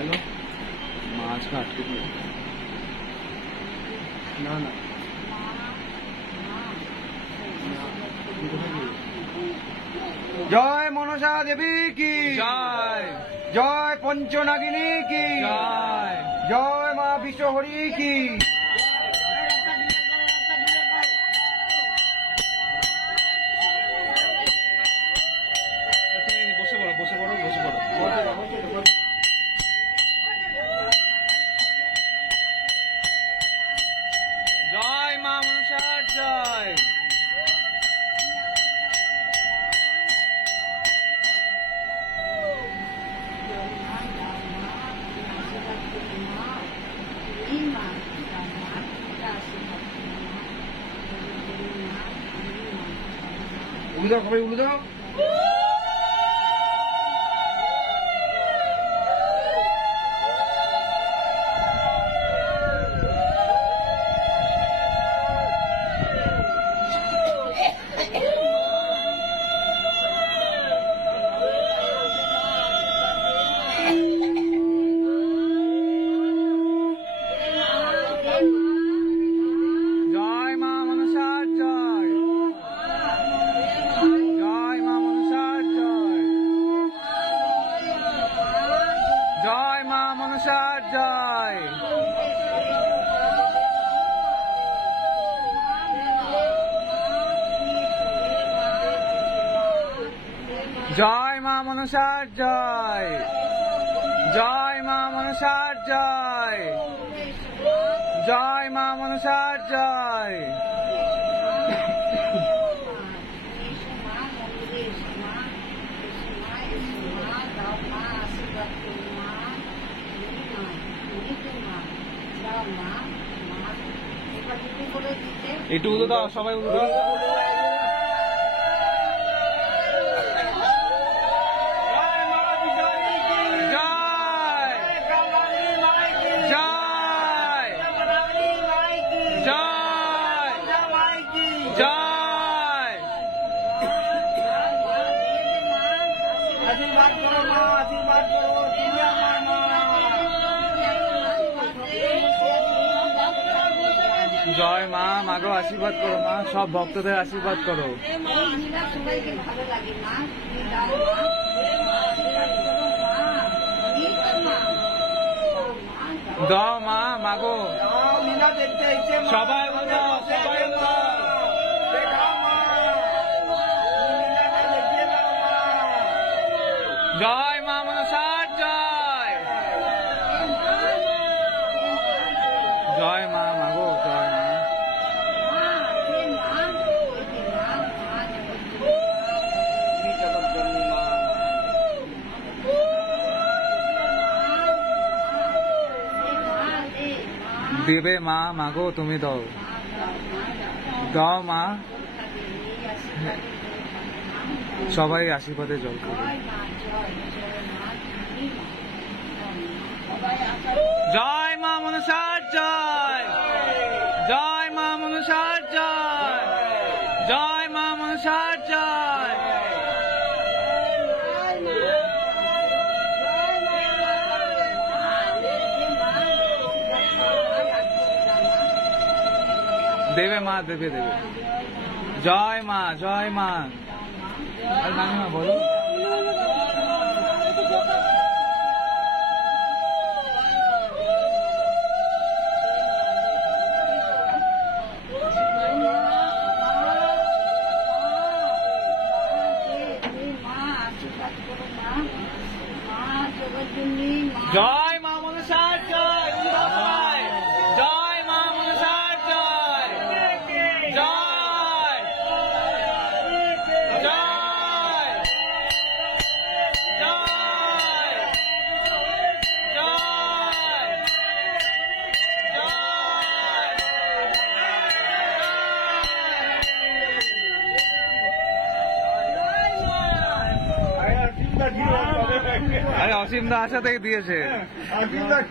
Hello, মাছ আটকে দিল না না জয় মনসা দেবী কি জয়, জয় পঞ্চনাগিনী কি জয়, জয় মা বিশ্বহরি কি তুমি বসে পড়ো, বসে পড়ো, বসে পড়ো। জয় মা মনসার জয়। উলু দাও, সবাই উলু দাও। জয় মা মনসার জয়। জয় মা মনসার জয়। জয় মা মনসার জয়। জয় মা মনসার জয়। জয় মা মনসার জয়। জয় মা মনসার জয়। একটু উদো দাও, সবাই উদো দাও। আশীর্বাদ করো মা, আশীর্বাদ করো, তুমি আমার মা। জয় মা, মাগো আশীর্বাদ করো মা, সব ভক্তদের আশীর্বাদ করো। সবাইকে ভালো লাগে মা, তুমি দাও মা। দাও মা, মাগো যাও, লীলা দেখতে এসে মা। সবাই উদো, সবাই উদো। দেখাও মা, লীলাটা দেখিয়ে দাও মা। জয় মা মনসার জয়। জয় মা, মাগো জয় মা। তুমি জগৎজননী মা। দেবে মা, মাগো তুমি দাও। দাও মা, সবাই আশীর্বাদে জল খাবে। জয় মা মনসার জয়। জয় মা মনসার জয়। জয় মা মনসার জয়। দেবে মা, দেবে দেবে। জয় মা, জয় মা। আর নানিমা বলো। জয় মা মনসার জয়। সবাই জয় মা মনসার জয়। জয় জয় জয় আরে, আশীর্বাদ দিও। আরে অসীম দা আশা থেকে দিয়েছে। আশীর্বাদ